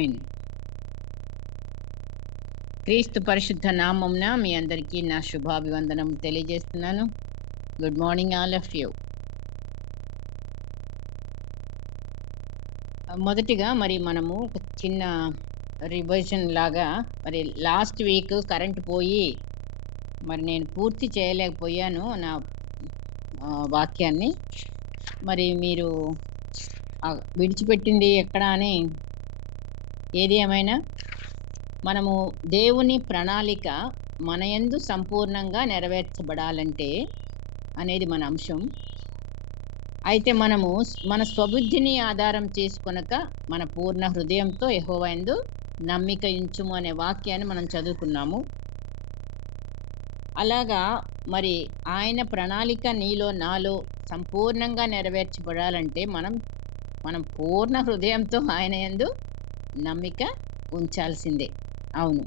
ఆమేన్. క్రీస్తు పరిశుద్ధ నామమున మీ అందరికీ నా శుభాభివందనం తెలియజేస్తున్నాను. Good morning all of you. మొదటిగా మరి మనము ఒక చిన్న రివిజన్ లాగా, మరి లాస్ట్ వీక్ కరెంట్ పోయి మరి నేను పూర్తి చేయలేకపోయాను నా వాక్యాన్ని. మరి మీరు విడిచిపెట్టింది ఎక్కడ అని, ఏది ఏమైనా మనము దేవుని ప్రణాళిక మన యందు సంపూర్ణంగా నెరవేర్చబడాలంటే అనేది మన అంశం. అయితే మనము మన స్వబుద్ధిని ఆధారం చేసుకొనక మన పూర్ణ హృదయంతో యెహోవా యందు నమ్మిక ఉంచుము అనే వాక్యాన్ని మనం చదువుకున్నాము. అలాగా మరి ఆయన ప్రణాళిక నీలో నాలో సంపూర్ణంగా నెరవేర్చబడాలంటే మనం పూర్ణ హృదయంతో ఆయన యందు నమ్మిక ఉంచాల్సిందే. అవును,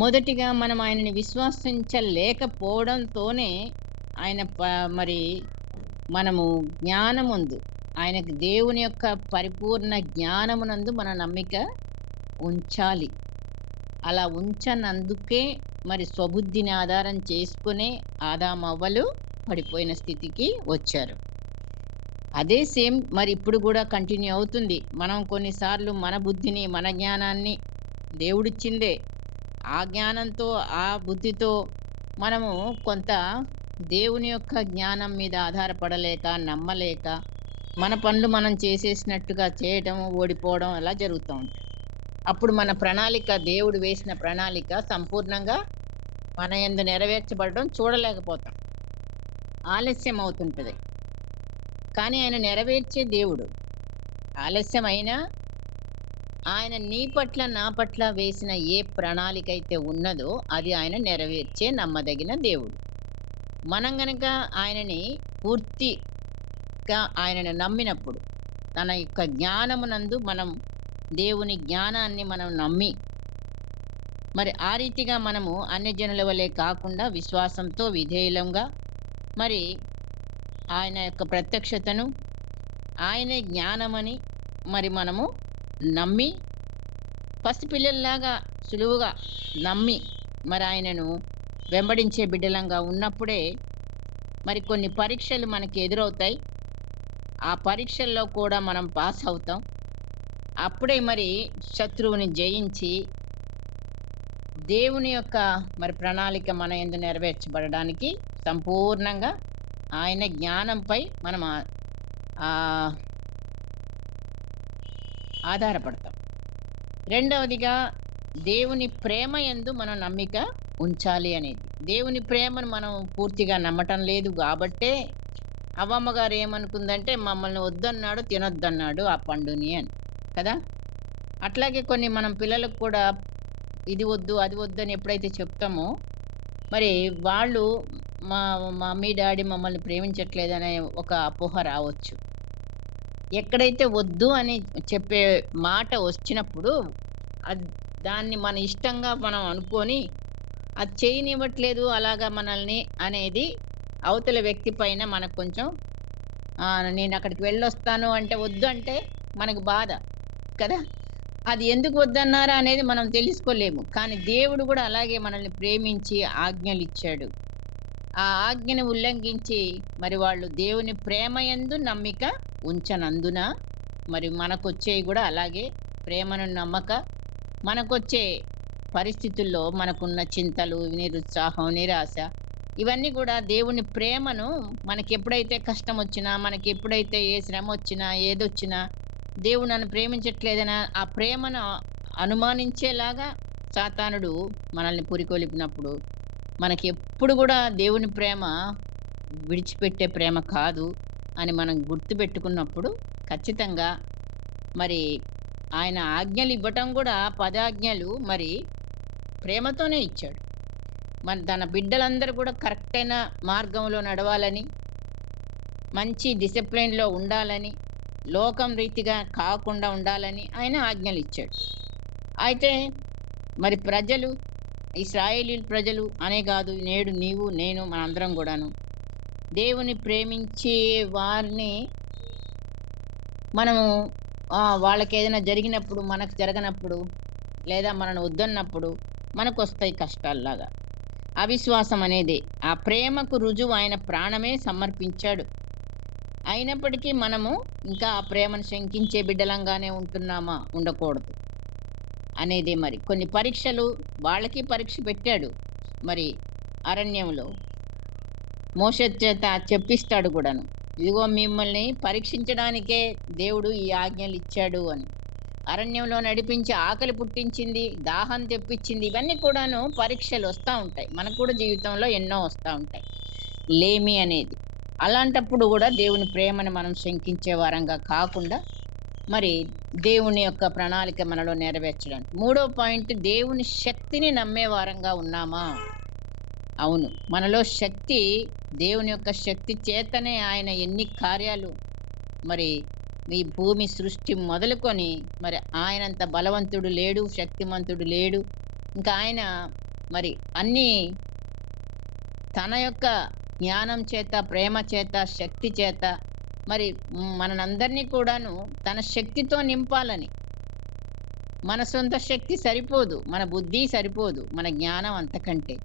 మొదటిగా మనం ఆయనని విశ్వసించలేకపోవడంతోనే ఆయన మరి మనము జ్ఞానముందు, ఆయనకు దేవుని యొక్క పరిపూర్ణ జ్ఞానమునందు మన నమ్మిక ఉంచాలి. అలా ఉంచనందుకే మరి స్వబుద్ధిని ఆధారం చేసుకునే ఆదామవ్వలు పడిపోయిన స్థితికి వచ్చారు. అదే సేమ్ మరి ఇప్పుడు కూడా కంటిన్యూ అవుతుంది. మనం కొన్నిసార్లు మన బుద్ధిని, మన జ్ఞానాన్ని, దేవుడిచ్చిందే ఆ జ్ఞానంతో, ఆ బుద్ధితో మనము కొంత దేవుని యొక్క జ్ఞానం మీద ఆధారపడలేక, నమ్మలేక మన పనులు మనం చేసేసినట్టుగా చేయటం, ఓడిపోవడం అలా జరుగుతూ ఉంటుంది. అప్పుడు మన ప్రణాళిక, దేవుడు వేసిన ప్రణాళిక సంపూర్ణంగా మన యందు నెరవేర్చబడడం చూడలేకపోతాం, ఆలస్యం అవుతుంటుంది. కానీ ఆయన నెరవేర్చే దేవుడు. ఆలస్యమైనా ఆయన నీ పట్ల, నా పట్ల వేసిన ఏ ప్రణాళిక అయితే ఉన్నదో అది ఆయన నెరవేర్చే నమ్మదగిన దేవుడు. మనం గనక ఆయనని పూర్తిగా ఆయనను నమ్మినప్పుడు, తన యొక్క జ్ఞానమునందు మనం దేవుని జ్ఞానాన్ని మనం నమ్మి, మరి ఆ రీతిగా మనము అన్యజనుల వలె కాకుండా విశ్వాసంతో విధేయులంగా మరి ఆయన యొక్క ప్రత్యక్షతను, ఆయనే జ్ఞానమని మరి మనము నమ్మి, పసిపిల్లల్లాగా సులువుగా నమ్మి మరి ఆయనను వెంబడించే బిడ్డలంగా ఉన్నప్పుడే మరి కొన్ని పరీక్షలు మనకి ఎదురవుతాయి. ఆ పరీక్షల్లో కూడా మనం పాస్ అవుతాం. అప్పుడే మరి శత్రువుని జయించి దేవుని యొక్క మరి ప్రణాళిక మన యందు నెరవేర్చబడడానికి సంపూర్ణంగా ఆయన జ్ఞానంపై మనం ఆధారపడతాం. రెండవదిగా దేవుని ప్రేమ యందు మనం నమ్మిక ఉంచాలి అనేది. దేవుని ప్రేమను మనం పూర్తిగా నమ్మటం లేదు కాబట్టే అవ్వమ్మ గారు ఏమనుకుందంటే, మమ్మల్ని వద్దన్నాడు, తినొద్దన్నాడు ఆ పండుని అని కదా. అట్లాగే కొన్ని మనం పిల్లలకు కూడా ఇది వద్దు, అది వద్దు అని ఎప్పుడైతే చెప్తామో మరి వాళ్ళు మా మమ్మీ డాడీ మమ్మల్ని ప్రేమించట్లేదనే ఒక అపోహ రావచ్చు. ఎక్కడైతే వద్దు అని చెప్పే మాట వచ్చినప్పుడు దాన్ని మన ఇష్టంగా మనం అనుకొని అది చేయనివ్వట్లేదు అలాగా మనల్ని అనేది అవతల వ్యక్తి పైన మనకు కొంచెం నేను అక్కడికి వెళ్ళొస్తాను అంటే వద్దు అంటే మనకు బాధ కదా. అది ఎందుకు వద్దన్నారా అనేది మనం తెలుసుకోలేము. కానీ దేవుడు కూడా అలాగే మనల్ని ప్రేమించి ఆజ్ఞలు ఇచ్చాడు. ఆ ఆజ్ఞను ఉల్లంఘించి మరి వాళ్ళు దేవుని ప్రేమ యందు నమ్మిక ఉంచనందున మరి మనకొచ్చేవి కూడా అలాగే ప్రేమను నమ్మక, మనకొచ్చే పరిస్థితుల్లో మనకున్న చింతలు, నిరుత్సాహం, నిరాశ, ఇవన్నీ కూడా దేవుని ప్రేమను మనకి ఎప్పుడైతే కష్టం వచ్చినా, మనకి ఎప్పుడైతే ఏ శ్రమ వచ్చినా, ఏదొచ్చినా దేవుడు నన్ను ప్రేమించట్లేదనా ఆ ప్రేమను అనుమానించేలాగా సాతానుడు మనల్ని పురికొలిపినప్పుడు మనకి ఎప్పుడు కూడా దేవుని ప్రేమ విడిచిపెట్టే ప్రేమ కాదు అని మనం గుర్తుపెట్టుకున్నప్పుడు ఖచ్చితంగా మరి ఆయన ఆజ్ఞలు ఇవ్వటం కూడా పదాజ్ఞలు మరి ప్రేమతోనే ఇచ్చాడు. మన తన బిడ్డలందరూ కూడా కరెక్ట్ అయిన మార్గంలో నడవాలని, మంచి డిసిప్లిన్లో ఉండాలని, లోకం రీతిగా కాకుండా ఉండాలని ఆయన ఆజ్ఞలు ఇచ్చాడు. అయితే మరి ప్రజలు, ఇశ్రాయేలీయుల ప్రజలు అనే కాదు, నేడు నీవు నేను మనందరం కూడాను దేవుని ప్రేమించే వారిని మనము వాళ్ళకేదైనా జరిగినప్పుడు, మనకు జరగనప్పుడు, లేదా మనల్ని వద్దన్నప్పుడు మనకొస్తాయి కష్టాల్లాగా. అవిశ్వాసం అనేది, ఆ ప్రేమకు రుజువు ఆయన ప్రాణమే సమర్పించాడు. అయినప్పటికీ మనము ఇంకా ఆ ప్రేమను శంకించే బిడ్డలంగానే ఉంటున్నామా? ఉండకూడదు అనేదే మరి. కొన్ని పరీక్షలు వాళ్ళకి పరీక్ష పెట్టాడు. మరి అరణ్యంలో మోషే చేత చెప్పిస్తాడు గూడాను. ఇదిగో మిమ్మల్ని పరీక్షించడానికే దేవుడు ఈ ఆజ్ఞలిచ్చాడు అని. అరణ్యంలో నడిపించి ఆకలి పుట్టించింది, దాహం తెప్పించింది. ఇవన్నీ కూడాను పరీక్షలు వస్తా ఉంటాయి. మనకు కూడా జీవితంలో ఎన్నో వస్తా ఉంటాయి. లేమి అనేది. అలాంటప్పుడు గూడా దేవుని ప్రేమను మనం శంకించే వారంగా కాకుండా, మరి దేవుని యొక్క ప్రణాళిక మనలో నెరవేర్చడానికి. మూడో పాయింట్, దేవుని శక్తిని నమ్మే వారంగా ఉన్నామా? అవును. మనలో శక్తి, దేవుని యొక్క శక్తి చేతనే ఆయన ఎన్ని కార్యాలు, మరి ఈ భూమి సృష్టి మొదలుకొని, మరి ఆయనంత బలవంతుడు లేడు, శక్తిమంతుడు లేడు. ఇంకా ఆయన మరి అన్నీ తన యొక్క జ్ఞానం చేత, ప్రేమ చేత, శక్తి చేత, మరి మనందరినీ కూడాను తన శక్తితో నింపాలని. మన సొంత శక్తి సరిపోదు, మన బుద్ధి సరిపోదు, మన జ్ఞానం అంతకంటే.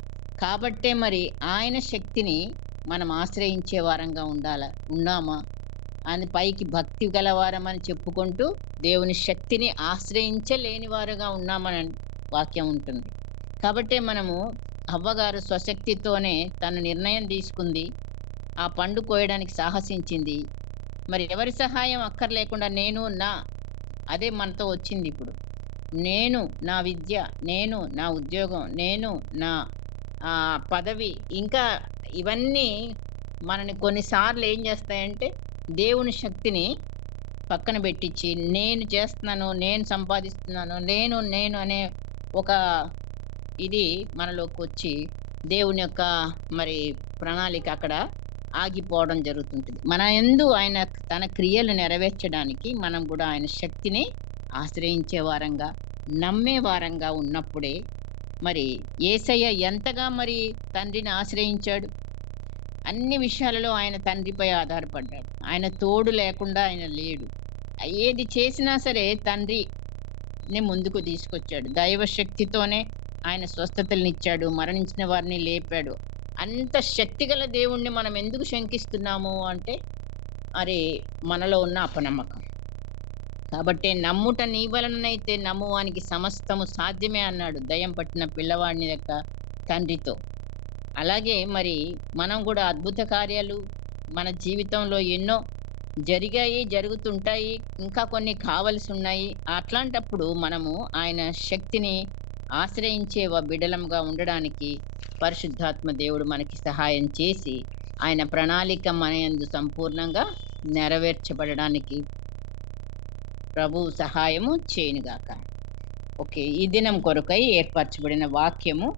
కాబట్టే మరి ఆయన శక్తిని మనం ఆశ్రయించే వారంగా ఉన్నామా అని, పైకి భక్తి గలవారమని చెప్పుకుంటూ దేవుని శక్తిని ఆశ్రయించలేని వారుగా ఉన్నామని వాక్యం ఉంటుంది. కాబట్టే మనము, అవ్వగారు స్వశక్తితోనే తన నిర్ణయం తీసుకుంది, ఆ పండు కోయడానికి సాహసించింది. మరి ఎవరి సహాయం అక్కర్లేకుండా అదే మనతో వచ్చింది ఇప్పుడు. నేను నా విద్య, నేను నా ఉద్యోగం, నేను నా పదవి, ఇంకా ఇవన్నీ మనని కొన్నిసార్లు ఏం చేస్తాయంటే, దేవుని శక్తిని పక్కన పెట్టించి, నేను చేస్తున్నాను, నేను సంపాదిస్తున్నాను, నేను అనే ఒక ఇది మనలోకొచ్చి, దేవుని యొక్క మరి ప్రణాళిక అక్కడ ఆగిపోవడం జరుగుతుంటుంది. మన యందు ఆయన తన క్రియలు నెరవేర్చడానికి మనం కూడా ఆయన శక్తిని ఆశ్రయించే వారంగా, నమ్మే వారంగా ఉన్నప్పుడే, మరి యేసయ్య ఎంతగా మరి తండ్రిని ఆశ్రయించాడు. అన్ని విషయాలలో ఆయన తండ్రిపై ఆధారపడ్డాడు. ఆయన తోడు లేకుండా ఆయన లేడు. ఏది చేసినా సరే తండ్రిని ముందుకు తీసుకొచ్చాడు. దైవశక్తితోనే ఆయన స్వస్థతలనిచ్చాడు, మరణించిన వారిని లేపాడు. అంత శక్తిగల దేవుణ్ణి మనం ఎందుకు శంకిస్తున్నాము అంటే, మరి మనలో ఉన్న అపనమ్మకం. కాబట్టి నమ్ముట నీ వలననైతే నమ్మువానికి సమస్తము సాధ్యమే అన్నాడు దయ్యం పట్టిన పిల్లవాడిని యొక్క తండ్రితో. అలాగే మరి మనం కూడా అద్భుత కార్యాలు మన జీవితంలో ఎన్నో జరిగాయి, జరుగుతుంటాయి, ఇంకా కొన్ని కావలసి ఉన్నాయి. అట్లాంటప్పుడు మనము ఆయన శక్తిని ఆశ్రయించే బిడలంగా ఉండడానికి పరిశుద్ధాత్మ దేవుడు మనకి సహాయం చేసి, ఆయన ప్రణాళిక మన యందు సంపూర్ణంగా నెరవేర్చబడడానికి ప్రభువు సహాయము చేయనుగాక. ఓకే, ఈ దినం కొరకై ఏర్పరచబడిన వాక్యము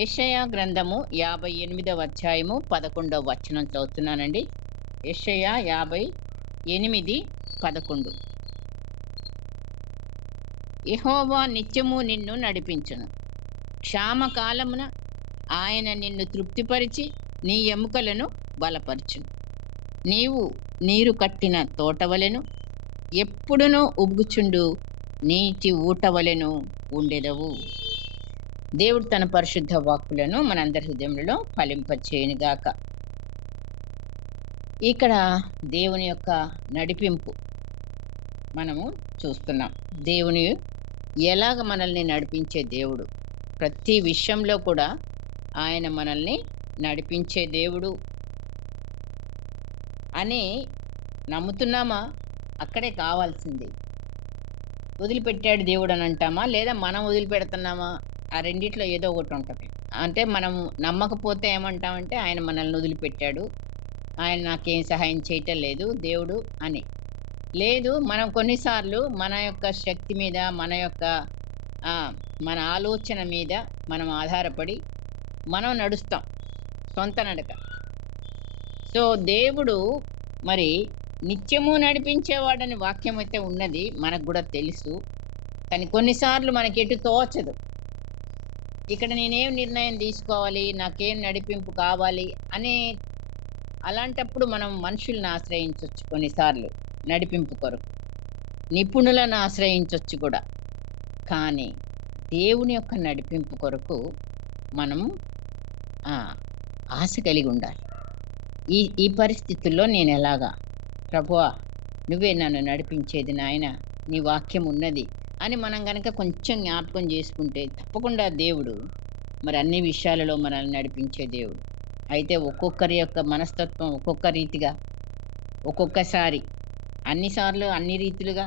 యెషయా గ్రంథము 58వ అధ్యాయము 11వ వచనం చదువుతున్నానండి. యెషయా 58:11. యెహోవా నిత్యము నిన్ను నడిపించును, క్షామకాలమున ఆయన నిన్ను తృప్తిపరిచి నీ ఎముకలను బలపరచును. నీవు నీరు కట్టిన తోటవలెను, ఎప్పుడునూ ఉబ్బుచుండు నీటి ఊటవలెను ఉండెదవు. దేవుడు తన పరిశుద్ధ వాక్కులను మనందరి హృదయంలో ఫలింపచేయునుగాక. ఇక్కడ దేవుని యొక్క నడిపింపు మనము చూస్తున్నాం. దేవుని ఎలాగ మనల్ని నడిపించే దేవుడు, ప్రతి విషయంలో కూడా ఆయన మనల్ని నడిపించే దేవుడు అని నమ్ముతున్నామా? అక్కడే కావాల్సింది. వదిలిపెట్టాడు దేవుడు అని అంటామా, లేదా మనం వదిలిపెడుతున్నామా? ఆ రెండిట్లో ఏదో ఒకటి ఉంటుంది. అంటే మనం నమ్మకపోతే ఏమంటామంటే, ఆయన మనల్ని వదిలిపెట్టాడు, ఆయన నాకేం సహాయం చేయటం లేదు దేవుడు అని. లేదు, మనం కొన్నిసార్లు మన యొక్క శక్తి మీద, మన ఆలోచన మీద మనం ఆధారపడి మనం నడుస్తాం, సొంత నడక. సో దేవుడు మరి నిత్యము నడిపించేవాడని వాక్యం అయితే ఉన్నది, మనకు కూడా తెలుసు. కానీ కొన్నిసార్లు మనకి ఎటు తోచదు. ఇక్కడ నేనేం నిర్ణయం తీసుకోవాలి, నాకేం నడిపింపు కావాలి అనే, అలాంటప్పుడు మనం మనుషుల్ని ఆశ్రయించవచ్చు కొన్నిసార్లు నడిపింపు కొరకు. నిపుణులను ఆశ్రయించొచ్చు కూడా. కానీ దేవుని యొక్క నడిపింపు కొరకు మనము ఆ! ఆశ కలిగి ఉండాలి. ఈ ఈ పరిస్థితుల్లో నేనెలాగా? ప్రభువా! నువ్వే నన్ను నడిపించేది నాయనా! నీ వాక్యం ఉన్నది అని మనం గనక కొంచెం జ్ఞాపకం చేసుకుంటే తప్పకుండా దేవుడు మరి అన్ని విషయాలలో మనల్ని నడిపించే దేవుడు. అయితే ఒక్కొక్కరి యొక్క మనస్తత్వం ఒక్కొక్క రీతిగా, ఒక్కొక్కసారి, అన్ని సార్లు అన్ని రీతులుగా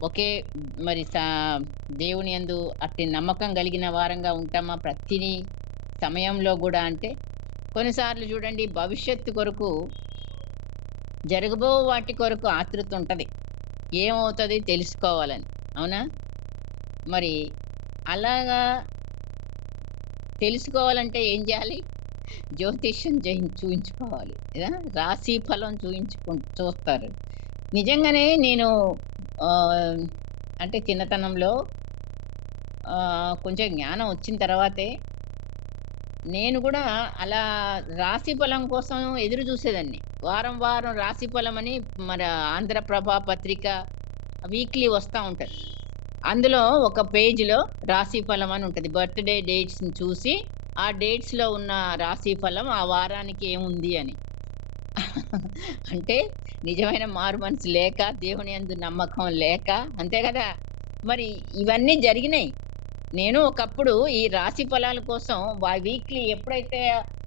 ఒకే మరి దేవుని యందు అట్టి నమ్మకం కలిగిన వారంగా ఉంటామా ప్రతి సమయంలో గూడా అంటే, కొన్నిసార్లు చూడండి భవిష్యత్తు కొరకు జరగబో వాటి కొరకు ఆతృత ఉంటది. ఏమవుతది తెలుసుకోవాలని. అవునా? మరి అలాగా తెలుసుకోవాలంటే ఏం జేయాలి? జ్యోతిష్యం చూయించుకోవాలి. రాశి ఫలం చూస్తారు. నిజంగానే నేను ఆహ్, అంటే చిన్నతనంలో కొంచెం జ్ఞానం వచ్చిన తర్వాతే నేను గూడా అలా రాశి ఫలం కోసం ఎదురు జూసేదాన్ని. వారం, వారం రాశి ఫలం అని మన ఆంధ్రప్రభ పత్రిక వీక్లీ వస్తా ఉంటది. అందులో ఒక పేజ్‌లో రాశి ఫలం అని ఉంటది. బర్త్‌డే డేట్స్‌ని చూసి, ఆ డేట్స్‌లో ఉన్న రాశి ఫలం ఆ వారానికి ఏముంది అని. అంటే నిజమైన మారుమనసు లేక, దేవుని యందు నమ్మకం లేక అంతే గదా! మరి ఇవన్నీ జరిగినాయి. నేను ఒకప్పుడు ఈ రాశి ఫలాల కోసం వీక్లీ ఎప్పుడైతే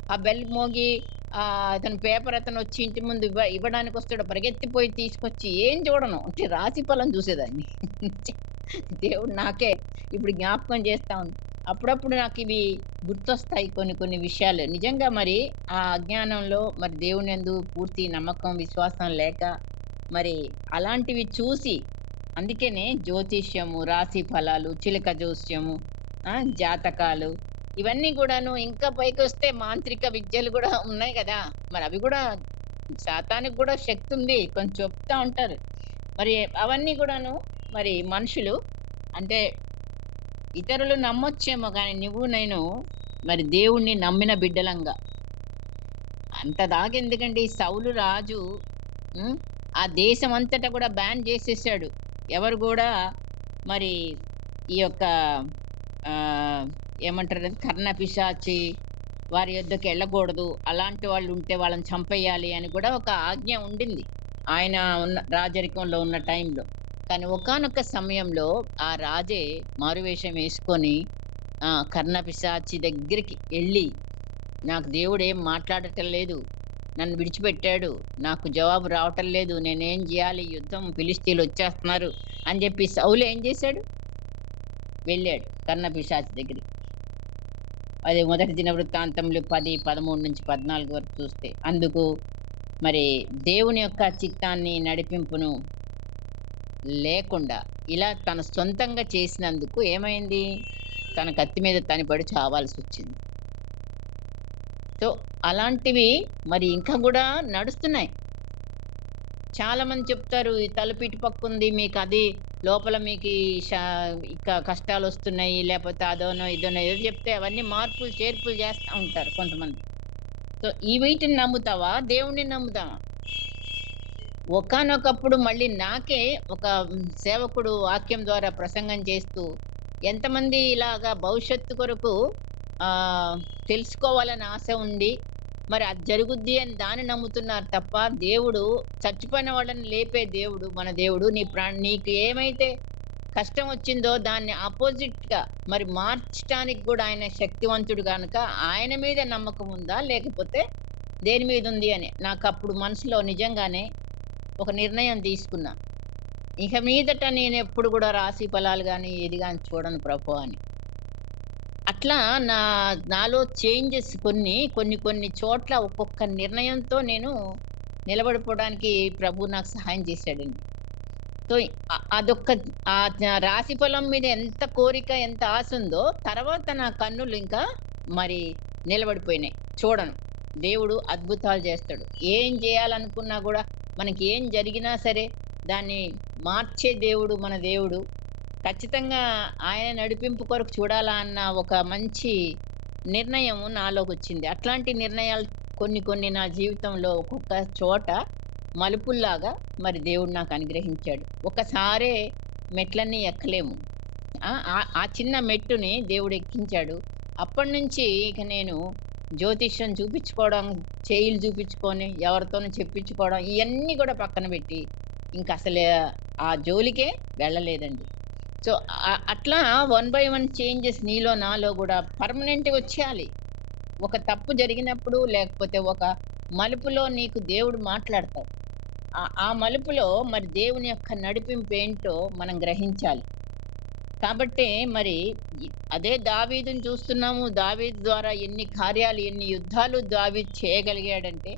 ఆ బెల్ మోగి అతను పేపర్ అతనొచ్చి ఇంటి ముందు ఇవ్వడానికొస్తాడో పరిగెత్తిపోయి తీసుకొచ్చి ఏం చూడను. అంటే రాశి ఫలం చూసేదాన్ని. దేవుడు నాకే ఇప్పుడు జ్ఞాపకం చేస్తా ఉంది. అప్పుడప్పుడు నాకివి గుర్తొస్తాయి కొన్ని కొన్ని విషయాలు. నిజంగా మరి ఆ అజ్ఞానంలో మరి దేవునియందు పూర్తి నమ్మకం, విశ్వాసం లేక మరి అలాంటివి చూసి అందుకనే జ్యోతిష్యము, రాశి ఫలాలు, చిలక జోస్యము, జాతకాలు ఇవన్నీ గూడాను ఇంకా పైకొస్తే మాంత్రిక విద్యలు గూడా ఉన్నాయి గదా! మరి అవి గూడా సాతానికి గూడా శక్తుంది. కొంచెం చెప్తా ఉంటారు. మరి అవన్నీ గూడాను మరి మనుషులు అంటే ఇతరులు నమ్మొచ్చేమో గానీ నువ్వు నేను మరి దేవుణ్ణి నమ్మిన బిడ్డలంగా అంత దాకెందుకండి సౌలు రాజు హ్మ్. ఆ దేశమంతటా గూడా బ్యాన్ జేసేసాడు. ఎవరు గూడా మరి ఈ యొక్క ఆహ్, ఏమంటారది కర్ణపిశాచి వారి యొద్దకెళ్ళకూడదు. అలాంటి వాళ్ళుంటే వాళ్ళని చంపేయాలి అని కూడా ఒక ఆజ్ఞ ఉండింది. ఆయన ఉన్న రాజరికంలో ఉన్న టైంలో. కానీ ఒకానొక సమయంలో ఆ రాజే మారువేషం యేసుకొని కర్ణపిశాచి దగ్గరికి ఎళ్లి నాకు దేవుడేం మాట్లాడటం లేదు. నన్ను విడిచిపెట్టాడు. నాకు జవాబు రావటం లేదు. నేనేం జేయాలి? యుద్ధం ఫిలిష్తీయులొచ్చేస్తున్నారు అని జెప్పి సౌలు ఏం జేశాడు? వెళ్ళాడు కర్ణపిశాచి దగ్గరికి. అది మొదటి దినవృత్తాంతములు 10, 13-14 వరకు చూస్తే. అందుకు మరి దేవుని యొక్క చిత్తాన్ని, నడిపింపును లేకుండా ఇలా తన సొంతంగా చేసినందుకు ఏమైంది? తన కత్తి మీద తను పడి చావాల్సొచ్చింది. సో, అలాంటివి మరి ఇంకా గూడా నడుస్తున్నాయి. చాలామంది చెప్తారు, "ఈ తలుపు ఇటు పక్కుంది. మీకది లోపల మీకీ కష్టాలొస్తున్నాయి. లేపోతే అదోనో, ఇదోనో" ఏదో చెప్తే అవన్నీ మార్పులు, చేర్పులు జేస్తా ఉంటారు కొంతమంది. సో, ఈ వీటిని నమ్ముతావా? దేవుడిని నమ్ముతావా? ఒకానొకప్పుడు మళ్ళీ నాకే ఒక సేవకుడు వాక్యం ద్వారా ప్రసంగం చేస్తూ, ఎంతమంది ఇలాగా భవిష్యత్తు కొరకు ఆహ్, తెలుసుకోవాలని ఆశ ఉండి, మరి అది జరుగుద్ది అని దాన్ని నమ్ముతున్నారు తప్ప, దేవుడు చచ్చిపోయిన వాళ్ళని లేపే దేవుడు మన దేవుడు. నీకు ఏమైతే కష్టం వచ్చిందో దాన్ని అపోజిట్‌గా మరి మార్చటానికి గూడా ఆయన శక్తివంతుడు గనక, ఆయన మీద నమ్మకం ఉందా? లేకపోతే దేని మీదుంది అని. నాకప్పుడు మనసులో నిజంగానే ఒక నిర్ణయం తీసుకున్నా. ఇక మీదట నేనెప్పుడు గూడా రాశి ఫలాలు గాని, ఏది గాని చూడను ప్రభు అని. అట్లా నాలో చేంజెస్ కొన్ని కొన్ని చోట్ల ఒక్కొక్క నిర్ణయంతో నేను నిలబడిపోవడానికి ప్రభు నాకు సహాయం చేశాడండి. సో, అదొక్క రాశి ఫలం మీద ఎంత కోరిక, ఎంత ఆసుందో తర్వాత నా కన్నులు ఇంకా మరి నిలబడిపోయినాయి. చూడను. దేవుడు అద్భుతాలు చేస్తాడు. ఏం చేయాలనుకున్నా గూడా మనకి ఏం జరిగినా సరే దాన్ని మార్చే దేవుడు మన దేవుడు. ఖచ్చితంగా ఆయన నడిపింపు కొరకు చూడాలా అన్న ఒక మంచి నిర్ణయం నాలోకొచ్చింది. అట్లాంటి నిర్ణయాలు కొన్ని కొన్ని నా జీవితంలో ఒక్కొక్క చోట మలుపుల్లాగా మరి దేవుడు నాకు అనుగ్రహించాడు. ఒకసారే మెట్లన్నీ ఎక్కలేము. ఆ చిన్న మెట్టుని దేవుడు ఎక్కించాడు. అప్పటినుంచి ఇక నేను జ్యోతిష్యం చూపించుకోవడం, చేయిలు చూపించుకొని, ఎవరితోనో చెప్పించుకోవడం ఇయన్నీ కూడా పక్కన పెట్టి ఇంకసలు ఆ జోలికే వెళ్ళలేదండి. సో, అట్లా వన్ బై వన్ చేంజెస్ నీలో, నాలో గూడా పర్మనెంట్‌గా వచ్చేయాలి. ఒక తప్పు జరిగినప్పుడు, లేకపోతే ఒక మలుపులో నీకు దేవుడు మాట్లాడతాడు. ఆ మలుపులో మరి దేవుని యొక్క నడిపింపేంటో మనం గ్రహించాలి. కాబట్టే మరి అదే దావీదుని చూస్తున్నాము. దావీదు ద్వారా ఎన్ని కార్యాలు, ఎన్ని యుద్ధాలు దావీదు చేయగలిగాడంటే,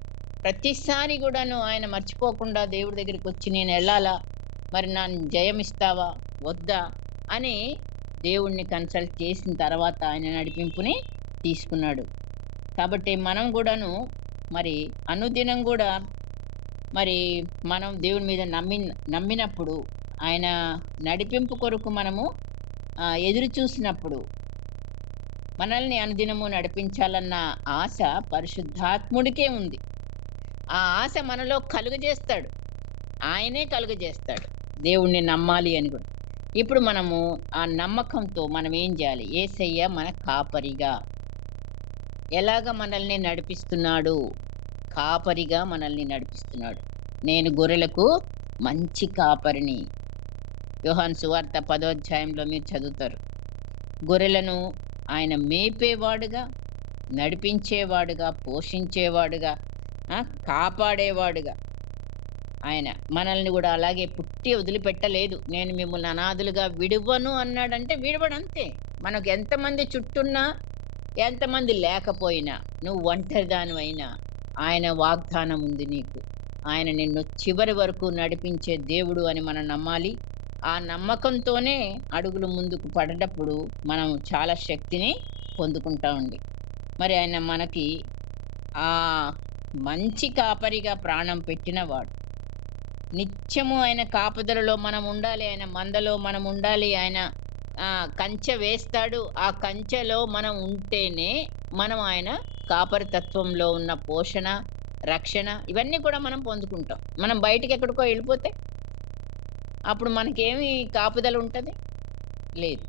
ప్రతిసారి గూడాను ఆయన మర్చిపోకుండా దేవుడి దగ్గరికొచ్చి నేనెళ్ళాలా? మరి నన్ను జయమిస్తావా? వద్దా? అని దేవుడిని కన్సల్ట్ చేసిన తర్వాత ఆయన నడిపింపుని తీసుకున్నాడు. కాబట్టి మనం గూడాను మరి అనుదినం గూడా మరి మనం దేవుని మీద నమ్మినప్పుడు ఆయన నడిపింపు కొరకు మనము ఎదురు చూసినప్పుడు మనల్ని అనుదినము నడిపించాలన్న ఆశ పరిశుద్ధాత్ముడికే ఉంది. ఆ ఆశ మనలో కలుగజేస్తాడు. ఆయనే కలుగజేస్తాడు. దేవుణ్ణి నమ్మాలి అని కూడా. ఇప్పుడు మనము ఆ నమ్మకంతో మనం ఏం చేయాలి? యేసయ్య మన కాపరిగా ఎలాగ మనల్ని నడిపిస్తున్నాడు? కాపరిగా మనల్ని నడిపిస్తున్నాడు. నేను గొర్రెలకు మంచి కాపరిని. యోహాను సువార్త 10వ అధ్యాయంలో మీరు చదువుతారు. గొర్రెలను ఆయన మేపేవాడుగా, నడిపించేవాడుగా, పోషించేవాడుగా, కాపాడేవాడుగా ఆయన మనల్ని కూడా అలాగే పుట్టి వదిలిపెట్టలేదు. నేను మిమ్మల్ని అనాథలుగా విడువను అన్నాడంటే విడవడంతే. మనకు ఎంతమంది చుట్టూన్నా, ఎంతమంది లేకపోయినా, నువ్వు ఒంటరిదానివైనా ఆయన వాగ్దానం ఉంది నీకు. ఆయన నిన్ను చివరి వరకు నడిపించే దేవుడు అని మనం నమ్మాలి. ఆ నమ్మకంతోనే అడుగులు ముందుకు పడేటప్పుడు మనం చాలా శక్తిని పొందుకుంటామండి. మరి ఆయన మనకి ఆ మంచి కాపరిగా ప్రాణం పెట్టినవాడు. నిత్యము ఆయన కాపుదలలో మనం ఉండాలి. ఆయన మందలో మనం ఉండాలి. ఆయన కంచె వేస్తాడు. ఆ కంచెలో మనం ఉంటేనే మనం ఆయన కాపరితత్వంలో ఉన్న పోషణ, రక్షణ ఇవన్నీ కూడా మనం పొందుకుంటాం. మనం బయటికి ఎక్కడికో వెళ్ళిపోతే అప్పుడు మనకేమి కాపుదల ఉంటది? లేదు.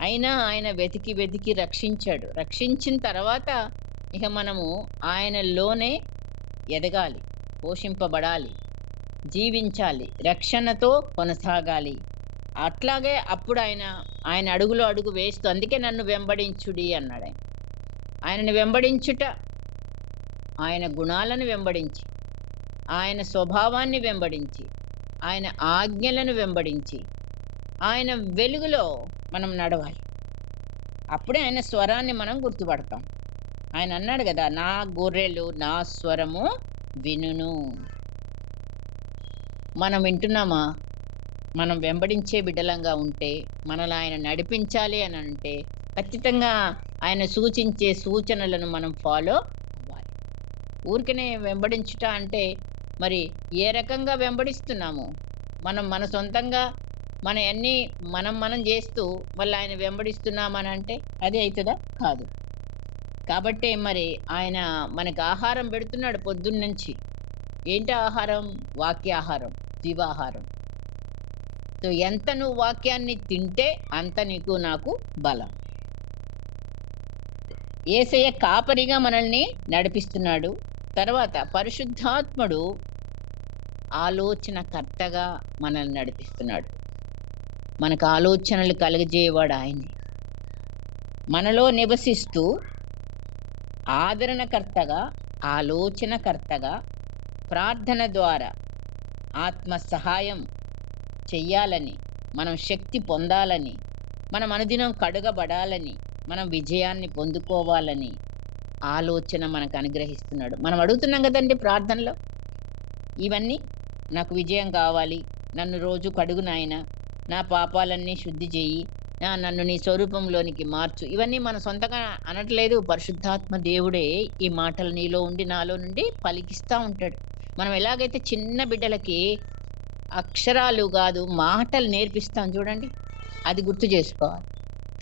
అయినా ఆయన వెతికి వెతికి రక్షించాడు. రక్షించిన తర్వాత ఇక మనము ఆయనలోనే ఎదగాలి, పోషింపబడాలి, జీవించాలి, రక్షణతో కొనసాగాలి. అట్లాగే అప్పుడు ఆయన అడుగులో అడుగు వేస్తూ, అందుకే నన్ను వెంబడించుడి అన్నాడు ఆయన. ఆయనను వెంబడించుట, ఆయన గుణాలను వెంబడించి, ఆయన స్వభావాన్ని వెంబడించి, ఆయన ఆజ్ఞలను వెంబడించి, ఆయన వెలుగులో మనం నడవాలి. అప్పుడే ఆయన స్వరాన్ని మనం గుర్తుపడతాం. ఆయన అన్నాడు కదా, నా గొర్రెలు నా స్వరము వినును. మనం వింటున్నామా? మనం వెంబడించే బిడ్డలంగా ఉంటే, మనల్ని ఆయన నడిపించాలి అని అంటే ఖచ్చితంగా ఆయన సూచించే సూచనలను మనం ఫాలో అవ్వాలి. ఊరికనే వెంబడించుట అంటే మరి ఏ రకంగా వెంబడిస్తున్నాము? మనం మన సొంతంగా మన అన్నీ మనం చేస్తూ మళ్ళీ ఆయన వెంబడిస్తున్నామని అంటే అది అవుతుందా? కాదు. కాబట్టే మరి ఆయన మనకు ఆహారం పెడుతున్నాడు పొద్దున్నుంచి. ఏంటి ఆహారం? వాక్యాహారం, జీవాహారం. సో ఎంత నువ్వు వాక్యాన్ని తింటే అంత నీకు నాకు బలం. యేసయ్య కాపరిగా మనల్ని నడిపిస్తున్నాడు. తర్వాత పరిశుద్ధాత్ముడు ఆలోచనకర్తగా మనల్ని నడిపిస్తున్నాడు. మనకు ఆలోచనలు కలుగజేయవాడు ఆయనే. మనలో నివసిస్తూ ఆదరణకర్తగా, ఆలోచనకర్తగా, ప్రార్థన ద్వారా ఆత్మ సహాయం చెయ్యాలని, మనం శక్తి పొందాలని, మనం అనుదినం కడుగబడాలని, మనం విజయాన్ని పొందుకోవాలని ఆలోచన మనకు అనుగ్రహిస్తున్నాడు. మనం అడుగుతున్నాం కదండి ప్రార్థనలో, ఇవన్నీ నాకు విజయం కావాలి, నన్ను రోజు కడుగు నాయనా, నా పాపాలన్నీ శుద్ధి చెయ్యి, నన్ను నీ స్వరూపంలోనికి మార్చు. ఇవన్నీ మన సొంతంగా అనట్లేదు. పరిశుద్ధాత్మ దేవుడే ఈ మాటలు నీలో ఉండి నాలో నుండి పలికిస్తూ ఉంటాడు. మనం ఎలాగైతే చిన్న బిడ్డలకి అక్షరాలు కాదు మాటలు నేర్పిస్తాం చూడండి, అది గుర్తు చేసుకోవాలి.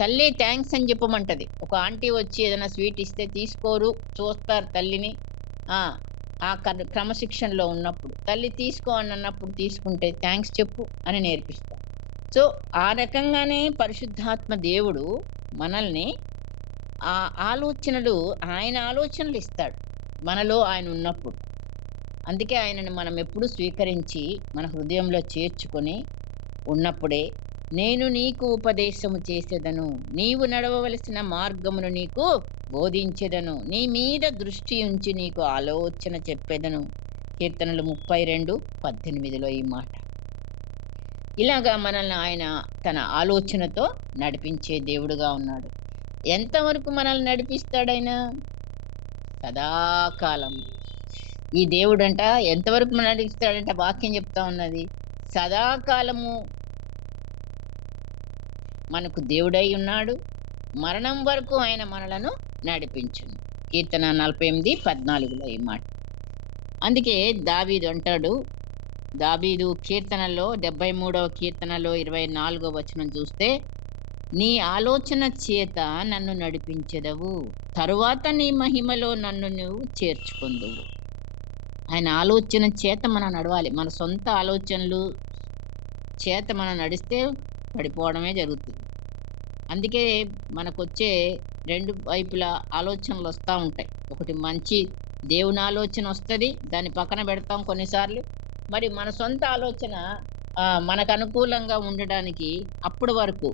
తల్లి థ్యాంక్స్ అని చెప్పమంటది. ఒక ఆంటీ వచ్చి ఏదైనా స్వీట్ ఇస్తే తీసుకోరు, చూస్తారు తల్లిని. ఆ క్రమశిక్షణలో ఉన్నప్పుడు. తల్లి తీసుకో అని అన్నప్పుడు తీసుకుంటే థాంక్స్ చెప్పు అని నేర్పిస్తాం. సో, ఆ రకంగానే పరిశుద్ధాత్మ దేవుడు మనల్ని ఆ ఆలోచనలు ఆయన ఆలోచనలిస్తాడు. మనలో ఆయనున్నప్పుడు. అందుకే ఆయనను మనం ఎప్పుడూ స్వీకరించి మన హృదయంలో చేర్చుకొని ఉన్నప్పుడే, నేను నీకు ఉపదేశము చేసేదను. నీవు నడవవలసిన మార్గమును నీకు బోధించెదను. నీ మీద దృష్టి ఉంచి నీకు ఆలోచన చెప్పెదను. కీర్తనలు 32:18లో ఈ మాట. ఇలాగా మనల్ని ఆయన తన ఆలోచనతో నడిపించే దేవుడుగా ఉన్నాడు. ఎంతవరకు మనల్ని నడిపిస్తాడాయన? సదాకాలం. ఈ దేవుడంట ఎంతవరకు మనల్ని నడిపిస్తాడంట వాక్యం చెప్తా ఉన్నది. సదాకాలము మనకు దేవుడై ఉన్నాడు. మరణం వరకు ఆయన మనలను నడిపించును. కీర్తన 48:14లో ఈ మాట. అందుకే దావీదు అంటాడు, దావీదు కీర్తనలో 73వ కీర్తనలో 24వ వచనం చూస్తే, నీ ఆలోచన చేత నన్ను నడిపించెదవు. తరువాత నీ మహిమలో నన్ను నువ్వు చేర్చుకొందువు. ఆయన ఆలోచన చేత మనం నడవాలి. మన సొంత ఆలోచనలు చేత మనం నడిస్తే పడిపోవడమే జరుగుతుంది. అందుకే మనకొచ్చే 2 వైపులా ఆలోచనలు వస్తా ఉంటాయి. ఒకటి మంచి దేవుని ఆలోచన వస్తది. దాన్ని పక్కన పెడతాం కొన్నిసార్లు. మరి మన సొంత ఆలోచన మనకు అనుకూలంగా ఉండడానికి అప్పటి వరకు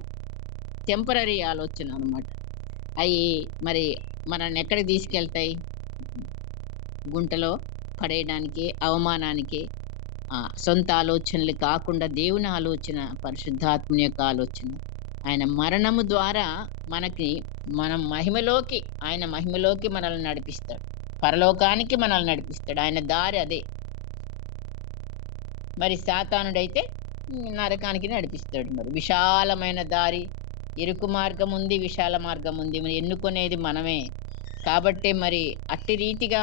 టెంపరరీ ఆలోచన అన్నమాట. అయి మరి మనల్ని ఎక్కడికి తీసుకెళ్తాయి? గుంటలో పడేయడానికి, అవమానానికి. సొంత ఆలోచనలు కాకుండా దేవుని ఆలోచన, పరిశుద్ధాత్ముని యొక్క ఆలోచన. ఆయన మరణము ద్వారా మనం మహిమలోకి, ఆయన మహిమలోకి మనల్ని నడిపిస్తాడు. పరలోకానికి మనల్ని నడిపిస్తాడు. ఆయన దారి అదే. మరి సాతానుడైతే నరకానికి నడిపిస్తాడు. మరి విశాలమైన దారి, ఇరుకు మార్గం ఉంది, విశాల మార్గం ఉంది. మరి ఎన్నుకునేది మనమే. కాబట్టి మరి అట్టి రీతిగా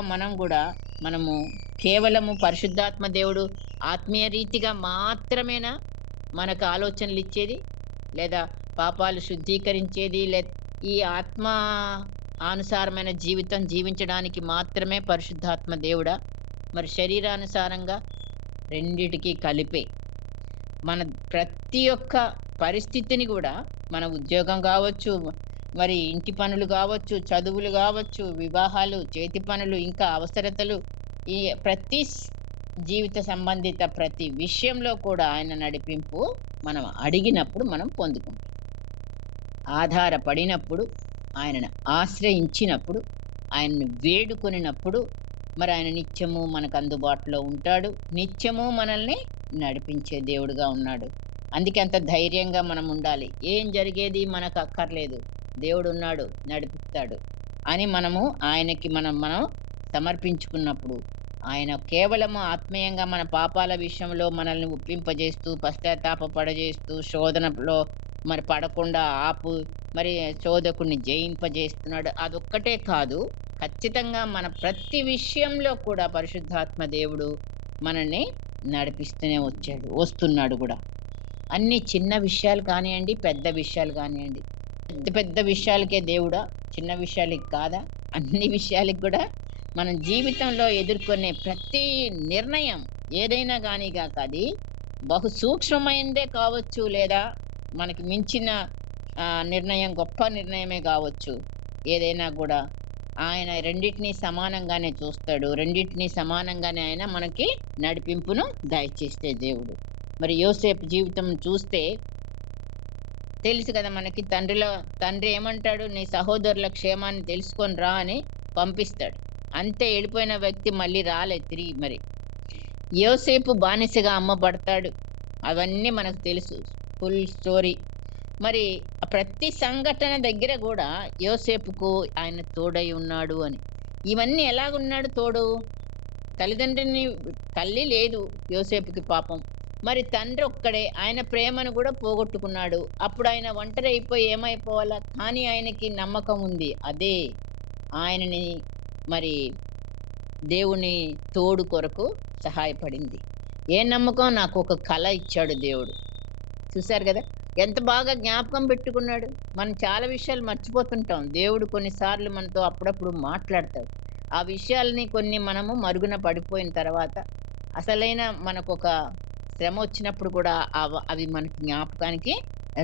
మనము కేవలము పరిశుద్ధాత్మ దేవుడు ఆత్మీయ రీతిగా మాత్రమేనా మనకు ఆలోచనలు ఇచ్చేది? లేదా పాపాలు శుద్ధీకరించేది? ఈ ఆత్మ అనుసారమైన జీవితం జీవించడానికి మాత్రమే పరిశుద్ధాత్మ దేవుడా? మరి శరీరానుసారంగా రెండిటికి కలిపే. మన ప్రతి ఒక్క పరిస్థితిని కూడా, మన ఉద్యోగం కావచ్చు, మరి ఇంటి పనులు కావచ్చు, చదువులు కావచ్చు, వివాహాలు, చేతి పనులు, ఇంకా అవసరతలు, ఈ ప్రతి జీవిత సంబంధిత ప్రతి విషయంలో కూడా ఆయన నడిపింపు మనం అడిగినప్పుడు మనం పొందుకుంటాం. ఆధారపడినప్పుడు, ఆయనను ఆశ్రయించినప్పుడు, ఆయన్ని వేడుకొనినప్పుడు మరి ఆయన నిత్యము మనకు అందుబాటులో ఉంటాడు. నిత్యము మనల్ని నడిపించే దేవుడుగా ఉన్నాడు. అందుకే అంత ధైర్యంగా మనం ఉండాలి. ఏం జరిగేది మనకు అక్కర్లేదు, దేవుడు ఉన్నాడు, నడిపిస్తాడు అని మనము ఆయనకి మనం సమర్పించుకున్నప్పుడు, ఆయన కేవలము ఆత్మీయంగా మన పాపాల విషయంలో మనల్ని ఒప్పింపజేస్తూ, పశ్చాత్తాపపడజేస్తూ, శోధనలో మరి పడకుండా మరి శోధకుడిని జయింపజేస్తున్నాడు. అదొక్కటే కాదు, ఖచ్చితంగా మన ప్రతి విషయంలో కూడా పరిశుద్ధాత్మ దేవుడు మనల్ని నడిపిస్తూనే వస్తున్నాడు కూడా. అన్ని చిన్న విషయాలు కానివ్వండి, పెద్ద విషయాలు కానివ్వండి. పెద్ద పెద్ద విషయాలకే దేవుడా, చిన్న విషయాలకి కాదా? అన్ని విషయాలకి కూడా మనం జీవితంలో ఎదుర్కొనే ప్రతి నిర్ణయం ఏదైనా కానీ గాక, అది బహు సూక్ష్మమైనదే కావచ్చు, లేదా మనకి మించిన నిర్ణయం, గొప్ప నిర్ణయమే కావచ్చు. ఏదైనా కూడా ఆయన రెండిటిని సమానంగానే చూస్తాడు. రెండిటిని సమానంగానే ఆయన మనకి నడిపింపును దయచేసే దేవుడు. మరి యోసేపు జీవితం చూస్తే తెలుసు కదా మనకి. తండ్రి ఏమంటాడు? నీ సహోదరుల క్షేమాన్ని తెలుసుకొని రా అని పంపిస్తాడు. అంతే, వెళ్ళిపోయిన వ్యక్తి మళ్ళీ రాలేదు తిరిగి. మరి యోసేపు బానిసగా అమ్మబడతాడు. అవన్నీ మనకు తెలుసు, ఫుల్ స్టోరీ. మరి ప్రతి సంఘటన దగ్గర కూడా యోసేపుకు ఆయన తోడై ఉన్నాడు అని. ఇవన్నీ ఎలాగున్నాడు తోడు? తల్లి లేదు యోసేపుకి పాపం. మరి తండ్రి ఒక్కడే, ఆయన ప్రేమను కూడా పోగొట్టుకున్నాడు. అప్పుడు ఆయన ఒంటరి అయిపోయి ఏమైపోవాలా? కానీ ఆయనకి నమ్మకం ఉంది. అదే ఆయనని మరి దేవుని తోడు కొరకు సహాయపడింది. ఏ నమ్మకం? నాకు ఒక కళ ఇచ్చాడు దేవుడు. చూశారు కదా ఎంత బాగా జ్ఞాపకం పెట్టుకున్నాడు. మనం చాలా విషయాలు మర్చిపోతుంటాం. దేవుడు కొన్నిసార్లు మనతో అప్పుడప్పుడు మాట్లాడతాడు. ఆ విషయాల్ని కొన్ని మనము మరుగున పడిపోయిన తర్వాత అసలైన మనకొక శ్రమ వచ్చినప్పుడు కూడా అవి మనకి జ్ఞాపకానికి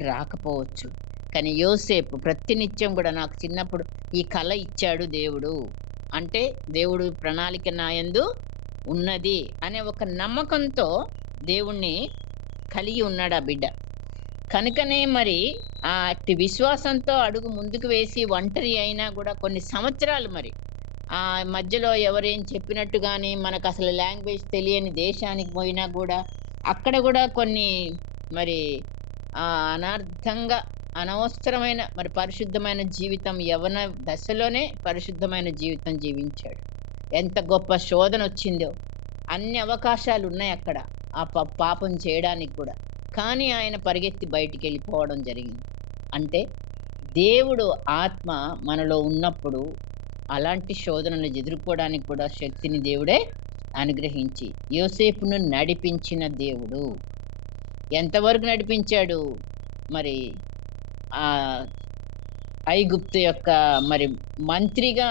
రాకపోవచ్చు. కానీ యోసేపు ప్రతినిత్యం కూడా నాకు చిన్నప్పుడు ఈ కల ఇచ్చాడు దేవుడు. అంటే దేవుడు ప్రణాళిక నా యందు ఉన్నది అనే ఒక నమ్మకంతో దేవుణ్ణి కలిగి ఉన్నాడు ఆ బిడ్డ. కనుకనే మరి ఆ అట్టి విశ్వాసంతో అడుగు ముందుకు వేసి ఒంటరి అయినా కూడా కొన్ని సంవత్సరాలు మరి మధ్యలో ఎవరేం చెప్పినట్టు గాని మనకసలు లాంగ్వేజ్ తెలియని దేశానికి పోయినా గూడా, అక్కడ గూడా కొన్ని మరి అనర్థంగా అనవసరమైన మరి పరిశుద్ధమైన జీవితం యవ్వన దశలోనే పరిశుద్ధమైన జీవితం జీవించాడు. ఎంత గొప్ప శోధనొచ్చిందో! అన్ని అవకాశాలున్నాయక్కడ. ఆ పాపం చేయడానికి కూడా. కానీ ఆయన పరిగెత్తి బయటికెళ్ళిపోవడం జరిగింది. అంటే దేవుడు ఆత్మ మనలో ఉన్నప్పుడు అలాంటి శోధనలు ఎదుర్కోవడానికి కూడా శక్తిని దేవుడే అనుగ్రహించి యోసేపును నడిపించిన దేవుడు. ఎంతవరకు నడిపించాడు? మరి ఆ ఐగుప్తు యొక్క మరి మంత్రిగా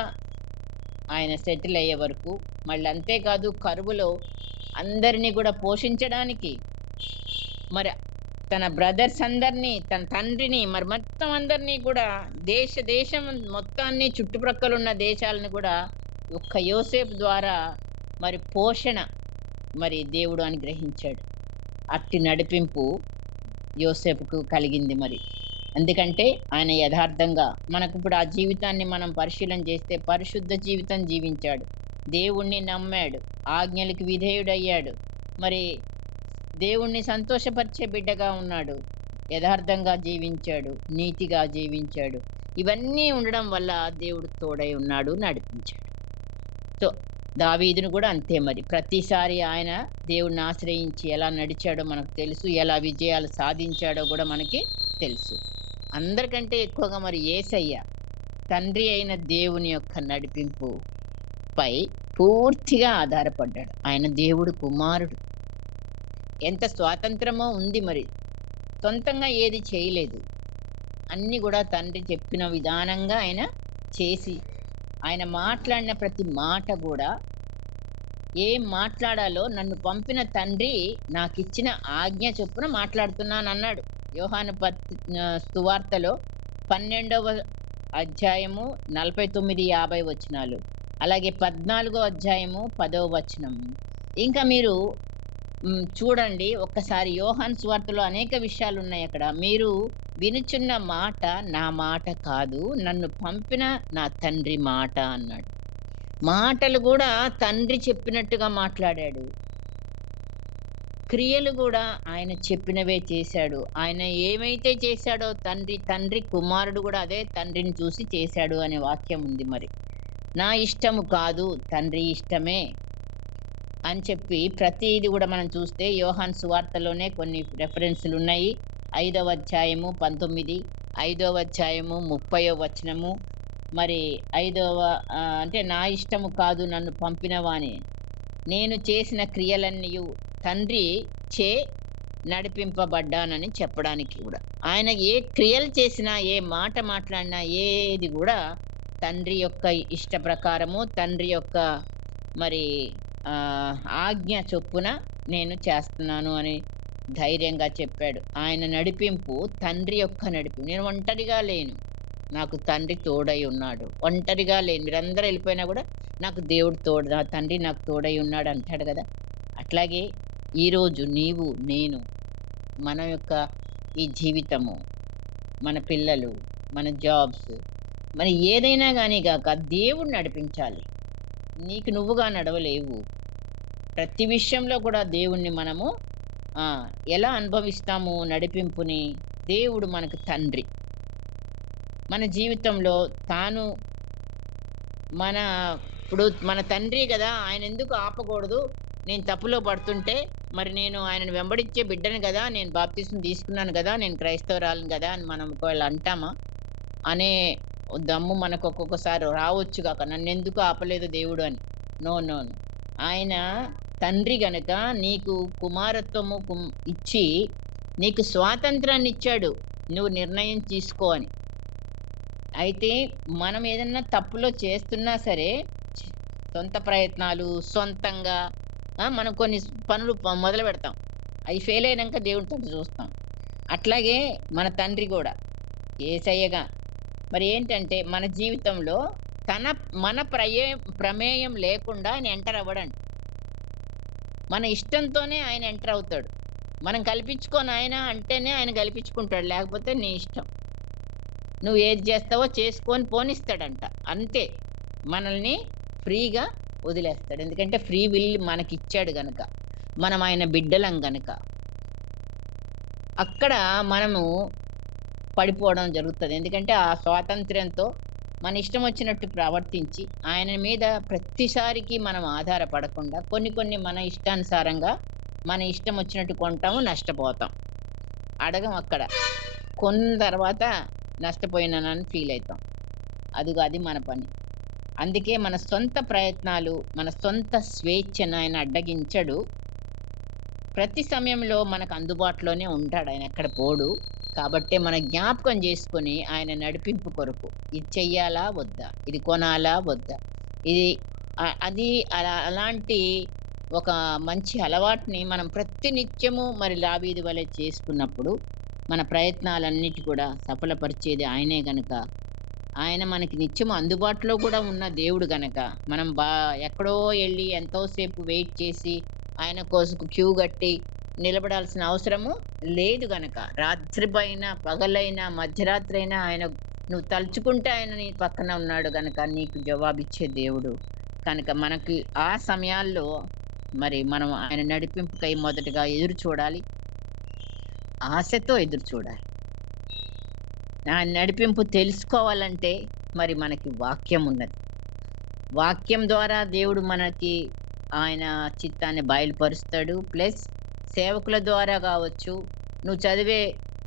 ఆయన సెటిల్ అయ్యే వరకు, మళ్ళీ అంతేకాదు కరువులో అందరినీ కూడా పోషించడానికి మరి తన బ్రదర్స్ అందరినీ, తన తండ్రిని, మరి మొత్తం అందరినీ కూడా దేశం మొత్తాన్ని చుట్టుప్రక్కల ఉన్న దేశాలను కూడా ఒక్క యోసేపు ద్వారా మరి పోషణ మరి దేవుడు అనుగ్రహించాడు. అట్టి నడిపింపు యోసేపుకు కలిగింది మరి. ఎందుకంటే ఆయన యథార్థంగా మనకిప్పుడు ఆ జీవితాన్ని మనం పరిశీలన చేస్తే పరిశుద్ధ జీవితం జీవించాడు. దేవుణ్ణి నమ్మాడు. ఆజ్ఞలకు విధేయుడయ్యాడు. మరి దేవుణ్ణి సంతోషపరిచే బిడ్డగా ఉన్నాడు. యథార్థంగా జీవించాడు. నీతిగా జీవించాడు. ఇవన్నీ ఉండడం వల్ల దేవుడు తోడై ఉన్నాడు, నడిపించాడు. సో దావీదును కూడా అంతే మరి. ప్రతిసారి ఆయన దేవుణ్ణి ఆశ్రయించి ఎలా నడిచాడో మనకు తెలుసు. ఎలా విజయాలు సాధించాడో కూడా మనకి తెలుసు. అందరికంటే ఎక్కువగా మరి యేసయ్య తండ్రి అయిన దేవుని యొక్క నడిపింపుపై పూర్తిగా ఆధారపడ్డాడు. ఆయన దేవుడు కుమారుడు. ఎంత స్వాతంత్రమో ఉంది మరి. సొంతంగా ఏది చేయలేదు. అన్నీ కూడా తండ్రి చెప్పిన విధానంగా ఆయన చేసి, ఆయన మాట్లాడిన ప్రతి మాట కూడా ఏం మాట్లాడాలో నన్ను పంపిన తండ్రి నాకిచ్చిన ఆజ్ఞ చొప్పున మాట్లాడుతున్నానన్నాడు. యోహాను సువార్తలో 12వ అధ్యాయము 49, 50 వచనాలు. అలాగే 14వ అధ్యాయము 10వ వచనం. ఇంకా మీరు చూడండి ఒక్కసారి యోహాను సువార్తలో అనేక విషయాలున్నాయి అక్కడ. మీరు వినుచున్న మాట నా మాట కాదు, నన్ను పంపిన నా తండ్రి మాట అన్నాడు. మాటలు కూడా తండ్రి చెప్పినట్టుగా మాట్లాడాడు. క్రియలు కూడా ఆయన చెప్పినవే చేశాడు. ఆయన ఏమైతే చేశాడో తండ్రి కుమారుడు కూడా అదే తండ్రిని చూసి చేశాడు అనే వాక్యం ఉంది మరి. నా ఇష్టము కాదు, తండ్రి ఇష్టమే అని చెప్పి ప్రతిది కూడా మనం చూస్తే యోహాను సువార్తలోనే కొన్ని రెఫరెన్స్లు ఉన్నాయి. 5వ అధ్యాయము 19, 5వ అధ్యాయము 30వ వచనము. మరి 5వ అంటే నా ఇష్టము కాదు నన్ను పంపినవాని, నేను చేసిన క్రియలన్నీ తండ్రి చే నడిపింపబడ్డానని చెప్పడానికి కూడా. ఆయన ఏ క్రియలు చేసినా, ఏ మాట మాట్లాడినా, ఏది కూడా తండ్రి యొక్క ఇష్ట ప్రకారము, తండ్రి యొక్క మరి ఆజ్ఞ చొప్పున నేను చేస్తున్నాను అని ధైర్యంగా చెప్పాడు. ఆయన నడిపింపు తండ్రి యొక్క నడిపింపు. నేను ఒంటరిగా లేను, నాకు తండ్రి తోడై ఉన్నాడు. ఒంటరిగా లేను, మీరందరూ వెళ్ళిపోయినా కూడా నాకు దేవుడు తోడు, నా తండ్రి నాకు తోడై ఉన్నాడు అంటాడు కదా. అట్లాగే ఈరోజు నీవు నేను మన యొక్క ఈ జీవితము, మన పిల్లలు, మన జాబ్స్, మరి ఏదైనా కానీ కాక దేవుడు నడిపించాలి. నీకు నువ్వుగా నడవలేవు. ప్రతి విషయంలో కూడా దేవుణ్ణి మనము ఎలా అనుభవిస్తాము నడిపింపుని? దేవుడు మనకు తండ్రి. మన జీవితంలో తాను ఇప్పుడు మన తండ్రి కదా, ఆయన ఎందుకు ఆపకూడదు? నేను తప్పులో పడుతుంటే మరి నేను ఆయనను వెంబడించే బిడ్డను కదా, నేను బాప్తిస్మం తీసుకున్నాను కదా, నేను క్రైస్తవురాలను కదా అని మనం ఒకవేళ అంటామా? అనే దమ్ము మనకు ఒక్కొక్కసారి రావచ్చు కాక, నన్నెందుకు ఆపలేదు దేవుడు అని. No no no. ఆయన తండ్రి గనక నీకు కుమారత్వము ఇచ్చి నీకు స్వాతంత్రాన్ని ఇచ్చాడు, నువ్వు నిర్ణయం తీసుకో అని. అయితే మనం ఏదన్నా తప్పులో చేస్తున్నా సరే సొంత ప్రయత్నాలు, సొంతంగా మనం కొన్ని పనులు మొదలుపెడతాం. అయి ఫెయిల్ అయినంక దేవుని తట్టు చూస్తాం. అట్లాగే మన తండ్రి గూడా యేసయ్యగా మరి ఏంటంటే మన జీవితంలో తన మన ప్రమేయం లేకుండా ఆయన ఎంటర్ అవ్వడండి. మన ఇష్టంతోనే ఆయన ఎంటర్ అవుతాడు. మనం కల్పించుకోని ఆయన అంటేనే ఆయన కల్పించుకుంటాడు. లేకపోతే నీ ఇష్టం. నువ్వు ఏది చేస్తావో చేసుకొని పోనిస్తాడంట. అంతే. మనల్ని ఫ్రీగా వదిలేస్తాడు. ఎందుకంటే ఫ్రీ విల్ మనకిచ్చాడు గనక. మనం ఆయన బిడ్డలం గనక. అక్కడ మనము పడిపోవడం జరుగుతది. ఎందుకంటే ఆ స్వాతంత్ర్యంతో మన ఇష్టం వచ్చినట్టు ప్రవర్తించి, ఆయన మీద ప్రతిసారికి మనం ఆధారపడకుండా కొన్ని కొన్ని మన ఇష్టానుసారంగా మన ఇష్టం వచ్చినట్టు కొంటాము, నష్టపోతాం. అడగం అక్కడ. కొన్న తర్వాత నష్టపోయినానని ఫీల్ అయితాం. అదిగో అది మన పని. అందుకే మన సొంత ప్రయత్నాలు, మన సొంత స్వేచ్ఛను ఆయన అడ్డగించడు. ప్రతి సమయంలో మనకు అందుబాటులోనే ఉంటాడు. ఆయన ఎక్కడ పోడు. కాబట్టే మనం జ్ఞాపకం చేసుకొని ఆయన నడిపింపు కొరకు ఇది చెయ్యాలా? వద్దా? ఇది కొనాలా? వద్దా? ఇది అది అలాంటి ఒక మంచి అలవాటుని మనం ప్రతినిత్యము మరి దావీదు వలె చేసుకున్నప్పుడు మన ప్రయత్నాలన్నిటి కూడా సఫలపరిచేది ఆయనే గనక, ఆయన మనకి నిత్యము అందుబాటులో కూడా ఉన్న దేవుడు గనక, మనం ఎక్కడో ఎళ్లి ఎంతో సేపు వెయిట్ చేసి ఆయన కోసం క్యూ గట్టి నిలబడాల్సిన అవసరము లేదు గనక, రాత్రిపైన, పగలైనా, మధ్యరాత్రైనా ఆయన నువ్వు తలుచుకుంటే ఆయన నీ పక్కన ఉన్నాడు గనక నీకు జవాబిచ్చే దేవుడు. కనుక మనకి ఆ సమయాల్లో మరి మనం ఆయన నడిపింపుకై మొదటగా ఎదురు చూడాలి. ఆశతో ఎదురు చూడాలి. ఆయన నడిపింపు తెలుసుకోవాలంటే మరి మనకి వాక్యం ఉన్నది. వాక్యం ద్వారా దేవుడు మనకి ఆయన చిత్తాన్ని బయలుపరుస్తాడు. ప్లస్ సేవకుల ద్వారా కావచ్చు, నువ్వు చదివే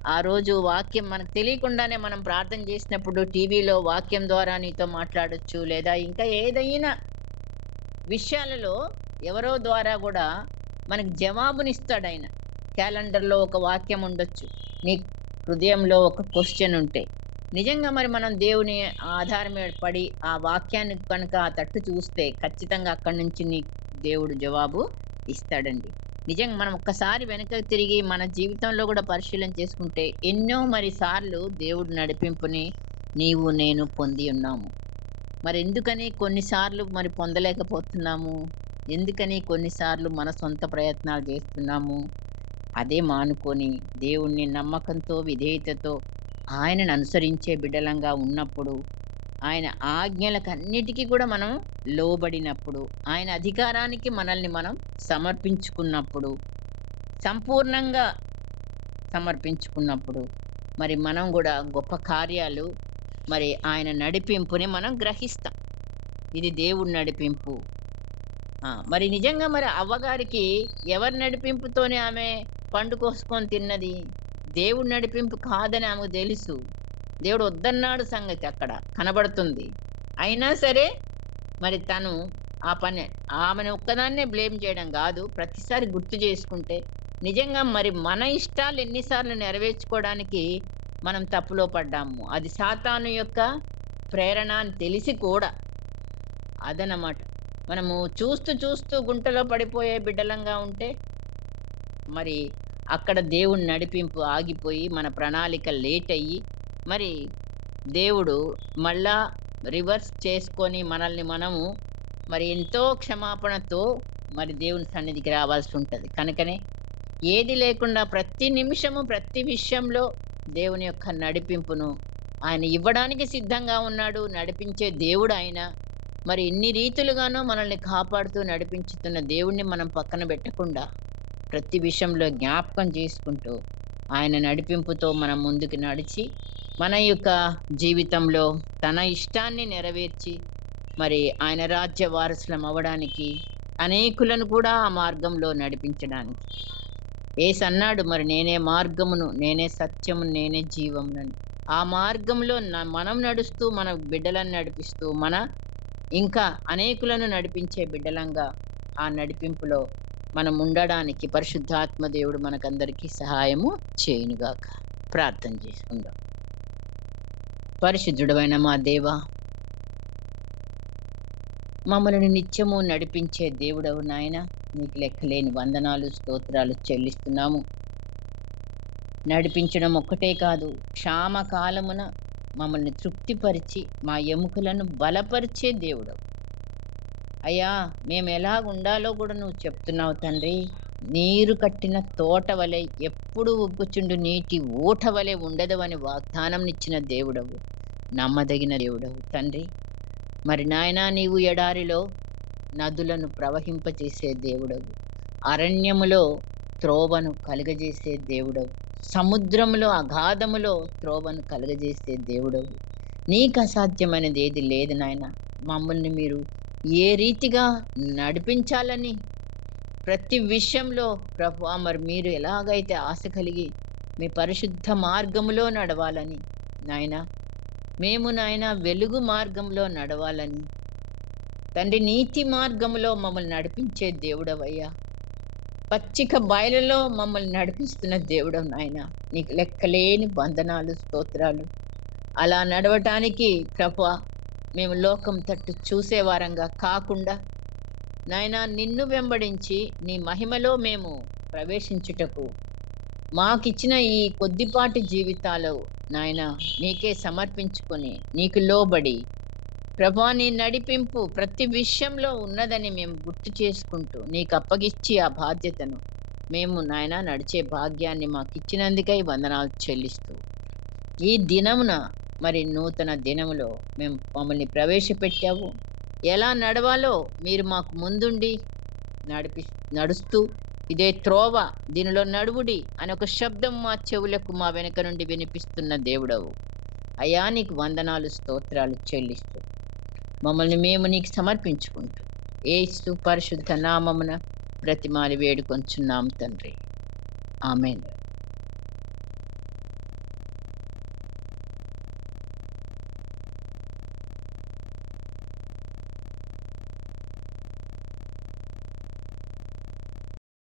ఆ రోజు వాక్యం మనకు తెలియకుండానే మనం ప్రార్థన చేసినప్పుడు టీవీలో వాక్యం ద్వారా నీతో మాట్లాడొచ్చు. లేదా ఇంకా ఏదైనా విషయాలలో ఎవరో ద్వారా కూడా మనకు జవాబునిస్తాడాయన. క్యాలెండర్‌లో ఒక వాక్యం ఉండొచ్చు. నీ హృదయంలో ఒక క్వెషన్ ఉంటే. నిజంగా మరి మనం దేవుని ఆధారం మీద పడి ఆ వాక్యాన్ని కనుక ఆ తట్టు చూస్తే ఖచ్చితంగా అక్కడి నుంచి నీకు దేవుడు జవాబు ఇస్తాడండి. నిజంగా మనం ఒక్కసారి వెనకకి తిరిగి మన జీవితంలో కూడా పరిశీలన చేసుకుంటే ఎన్నో మరి సార్లు దేవుడి నడిపింపుని నీవు నేను పొంది ఉన్నాము. మరెందుకని కొన్నిసార్లు మరి పొందలేకపోతున్నాము? ఎందుకని కొన్నిసార్లు మన సొంత ప్రయత్నాలు చేస్తున్నాము? అదే మానుకొని దేవుణ్ణి నమ్మకంతో, విధేయతతో ఆయనను అనుసరించే బిడ్డలంగా ఉన్నప్పుడు, ఆయన ఆజ్ఞలకన్నిటికీ కూడా మనం లోబడినప్పుడు, ఆయన అధికారానికి మనల్ని మనం సమర్పించుకున్నప్పుడు, సంపూర్ణంగా సమర్పించుకున్నప్పుడు, మరి మనం గూడా గొప్ప కార్యాలు మరి ఆయన నడిపింపుని మనం గ్రహిస్తాం. ఇది దేవుడి నడిపింపు. మరి నిజంగా మరి అవ్వగారికి ఎవరి నడిపింపుతోనే ఆమె పండు కోసుకొని తిన్నది? దేవుడి నడిపింపు కాదని ఆమెకు తెలుసు. దేవుడు వద్దన్నాడు సంగతి అక్కడ కనబడుతుంది. అయినా సరే మరి తను ఆ పని ఆమెను ఒక్కదాన్నే బ్లేమ్ చేయడం గాదు. ప్రతిసారి గుర్తు చేసుకుంటే నిజంగా మరి మన ఇష్టాలు ఎన్నిసార్లు నెరవేర్చుకోవడానికి మనం తప్పులో పడ్డాము. అది సాతాను యొక్క ప్రేరణ అని తెలిసి కూడా అదనమాట. మనము చూస్తూ చూస్తూ గుంటలో పడిపోయే బిడ్డలంగా ఉంటే మరి అక్కడ దేవుని నడిపింపు ఆగిపోయి మన ప్రణాళిక లేట్ అయ్యి మరి దేవుడు మళ్ళా రివర్స్ చేసుకొని మనల్ని మనము మరి ఎంతో క్షమాపణతో మరి దేవుని సన్నిధికి రావాల్సి ఉంటుంది. కనుకనే ఏది లేకుండా ప్రతి నిమిషము ప్రతి విషయంలో దేవుని యొక్క నడిపింపును ఆయన ఇవ్వడానికి సిద్ధంగా ఉన్నాడు. నడిపించే దేవుడు ఆయన. మరి ఇన్ని రీతులుగానో మనల్ని కాపాడుతూ నడిపించుతున్న దేవుణ్ణి మనం పక్కన పెట్టకుండా ప్రతి విషయంలో జ్ఞాపకం చేసుకుంటూ ఆయన నడిపింపుతో మనం ముందుకు నడిచి మన యొక్క జీవితంలో తన ఇష్టాన్ని నెరవేర్చి మరి ఆయన రాజ్య వారసులం అవ్వడానికి అనేకులను కూడా ఆ మార్గంలో నడిపించడానికి యేసు అన్నాడు, మరి నేనే మార్గమును, నేనే సత్యమును, నేనే జీవమునని. ఆ మార్గంలో మనం నడుస్తూ మన బిడ్డలను నడిపిస్తూ మన ఇంకా అనేకులను నడిపించే బిడ్డలంగా ఆ నడిపింపులో మనం ఉండడానికి పరిశుద్ధాత్మ దేవుడు మనకందరికీ సహాయము చేయునుగాక. ప్రార్థన చేసుకుందాం. పరిశుద్ధుడైన మా దేవా, మమ్మల్ని నిత్యము నడిపించే దేవుడవు నాయన. నీకు లెక్కలేని వందనాలు, స్తోత్రాలు చెల్లిస్తున్నాము. నడిపించడం ఒక్కటే కాదు, క్షామ కాలమున మమ్మల్ని తృప్తిపరిచి మా ఎముకలను బలపరిచే దేవుడవు. అయ్యా, మేము ఎలాగుండాలో కూడా నువ్వు చెప్తున్నావు తండ్రి. నీరు కట్టిన తోట వలె, ఎప్పుడు ఉబ్బుచుండు నీటి ఊట వలె ఉండదు అని వాగ్దానం ఇచ్చిన దేవుడవు, నమ్మదగిన దేవుడవు తండ్రి. మరి నాయనా, నీవు ఎడారిలో నదులను ప్రవహింపచేసే దేవుడవు, అరణ్యములో త్రోవను కలుగజేసే దేవుడవు, సముద్రములో అగాధములో త్రోవను కలుగజేసే దేవుడవు. నీకు అసాధ్యమైనది ఏది లేదు నాయన. మమ్మల్ని మీరు ఏ రీతిగా నడిపించాలని ప్రతి విషయంలో ప్రభువా, మరి మీరు ఎలాగైతే ఆశ కలిగి మీ పరిశుద్ధ మార్గములో నడవాలని నాయన, మేము నాయన వెలుగు మార్గంలో నడవాలని తండ్రి, నీతి మార్గములో మమ్మల్ని నడిపించే దేవుడవయ్యా. పచ్చిక బయలులో మమ్మల్ని నడిపిస్తున్న దేవుడవు నాయన. నీకు లెక్కలేని వందనాలు, స్తోత్రాలు. అలా నడవటానికి ప్రభువా, మేము లోకం తట్టు చూసేవారంగా కాకుండా నాయన, నిన్ను వెంబడించి నీ మహిమలో మేము ప్రవేశించుటకు మాకిచ్చిన ఈ కొద్దిపాటి జీవితాలు నాయన నీకే సమర్పించుకొని, నీకు లోబడి ప్రభువా, నీ నడిపింపు ప్రతి విషయంలో ఉన్నదని మేము గుర్తు చేసుకుంటూ నీకు అప్పగిచ్చి ఆ బాధ్యతను మేము నాయన నడిచే భాగ్యాన్ని మాకు ఇచ్చినందుకై వందనాలు చెల్లిస్తూ, ఈ దినమున మరి నూతన దినములో మేము మమ్మల్ని ప్రవేశపెట్టావు. ఎలా నడవాలో మీరు మాకు ముందుండి నడుస్తూ, ఇదే త్రోవ, దీనిలో నడువుడి అని ఒక శబ్దం మా చెవులకు మా వెనుక నుండి వినిపిస్తున్న దేవుడవు అయ్యా. నీకు వందనాలు, స్తోత్రాలు చెల్లిస్తూ మమ్మల్ని మేము నీకు సమర్పించుకుంటూ యేసు పరిశుద్ధ నామమున బ్రతిమాలి వేడుకొంచున్నాం తండ్రి. ఆమేన్.